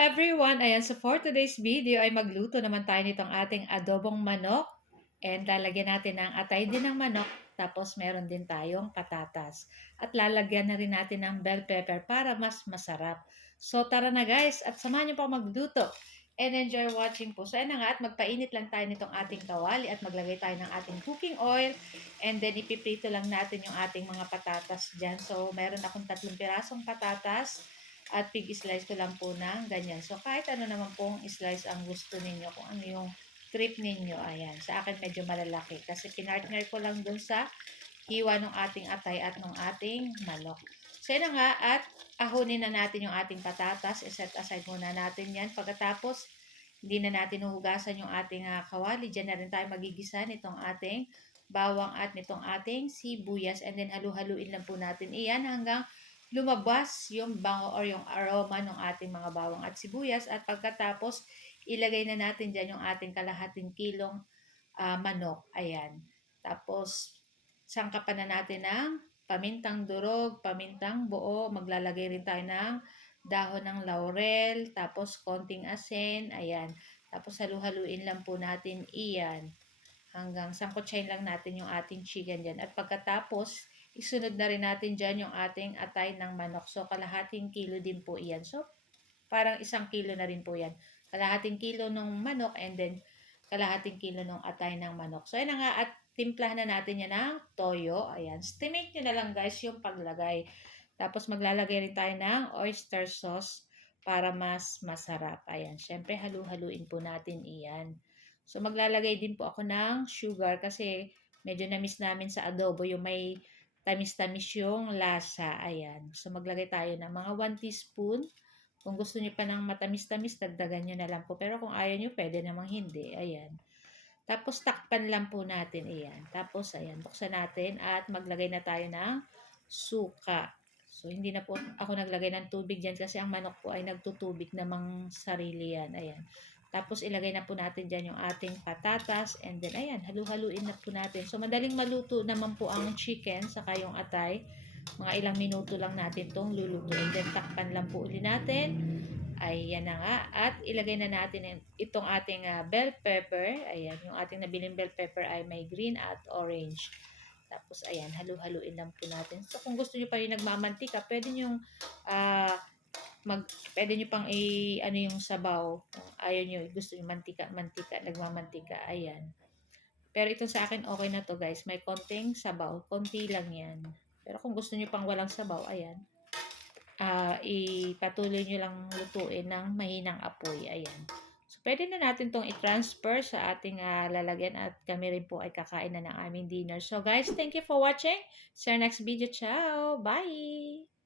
everyone! Ayan, so for today's video ay magluto naman tayo nitong ating adobong manok. And lalagyan natin ng atay din ng manok. Tapos meron din tayong patatas. At lalagyan na rin natin ng bell pepper para mas masarap. So tara na guys at samahan niyo pa magluto. And enjoy watching po. So ayan na nga at magpainit lang tayo nitong ating kawali at maglagay tayo ng ating cooking oil. And then ipiprito lang natin yung ating mga patatas dyan. So meron akong 3 pirasong patatas. At pig-slice ko lang po ng ganyan. So, kahit ano naman pong slice ang gusto ninyo, kung ano yung trip ninyo. Ayan. Sa akin medyo malalaki. Kasi pinartner ko lang dun sa hiwa ng ating atay at ng ating manok. So, yun na nga. At ahonin na natin yung ating patatas. I-set aside muna natin yan. Pagkatapos, hindi na natin huhugasan yung ating kawali. Diyan na rin tayo magigisa nitong ating bawang at nitong ating sibuyas. And then, halu-haluin lang po natin iyan hanggang lumabas yung bango or yung aroma ng ating mga bawang at sibuyas at pagkatapos ilagay na natin dyan yung ating kalahating kilong manok. Ayan. Tapos sangkapan na natin ng pamintang durog, pamintang buo. Maglalagay rin tayo ng dahon ng laurel, tapos konting asin. Ayan. Tapos halu-haluin lang po natin iyan hanggang sangkutsahin lang natin yung ating chicken dyan. At pagkatapos, isunod na rin natin dyan yung ating atay ng manok. So, kalahating kilo din po iyan. So, parang 1 kilo na rin po yan. Kalahating kilo ng manok and then kalahating kilo ng atay ng manok. So, ayan na nga. At timplahan na natin yan ng toyo. Ayan. Estimate nyo na lang guys yung paglagay. Tapos, maglalagay rin tayo ng oyster sauce para mas masarap. Ayan. Syempre, halu-haluin po natin iyan. So, maglalagay din po ako ng sugar kasi medyo na-miss namin sa adobo yung may tamis-tamis yung lasa. Ayan. So, maglagay tayo ng mga 1 teaspoon. Kung gusto niyo pa ng matamis-tamis, dagdagan niyo na lang po. Pero kung ayaw niyo, pwede namang hindi. Ayan. Tapos, takpan lang po natin. Ayan. Tapos, ayan, buksan natin at maglagay na tayo ng suka. So, hindi na po ako naglagay ng tubig dyan kasi ang manok po ay nagtutubig namang sarili yan. Ayan. Tapos, ilagay na po natin dyan yung ating patatas. And then, ayan, halu-haluin na po natin. So, madaling maluto naman po ang chicken saka yung atay. Mga ilang minuto lang natin itong lulutuin. Then, takpan lang po uli natin. Ayan na nga. At ilagay na natin itong ating bell pepper. Ayan, yung ating nabiling bell pepper ay may green at orange. Tapos, ayan, halu-haluin lang po natin. So, kung gusto nyo pa yung nagmamantika, pwede nyo uh, pwede nyo pang ano yung sabaw. Kung ayaw nyo, gusto nyo mantika, nagmamantika. Ayan. Pero ito sa akin, okay na to guys. May konting sabaw. Konti lang yan. Pero kung gusto nyo pang walang sabaw, ayan. Ipatuloy nyo lang lutuin ng mahinang apoy. Ayan. So, pwede na natin tong i-transfer sa ating lalagyan at kami rin po ay kakain na ng aming dinner. So, guys, thank you for watching. See you next video. Ciao! Bye!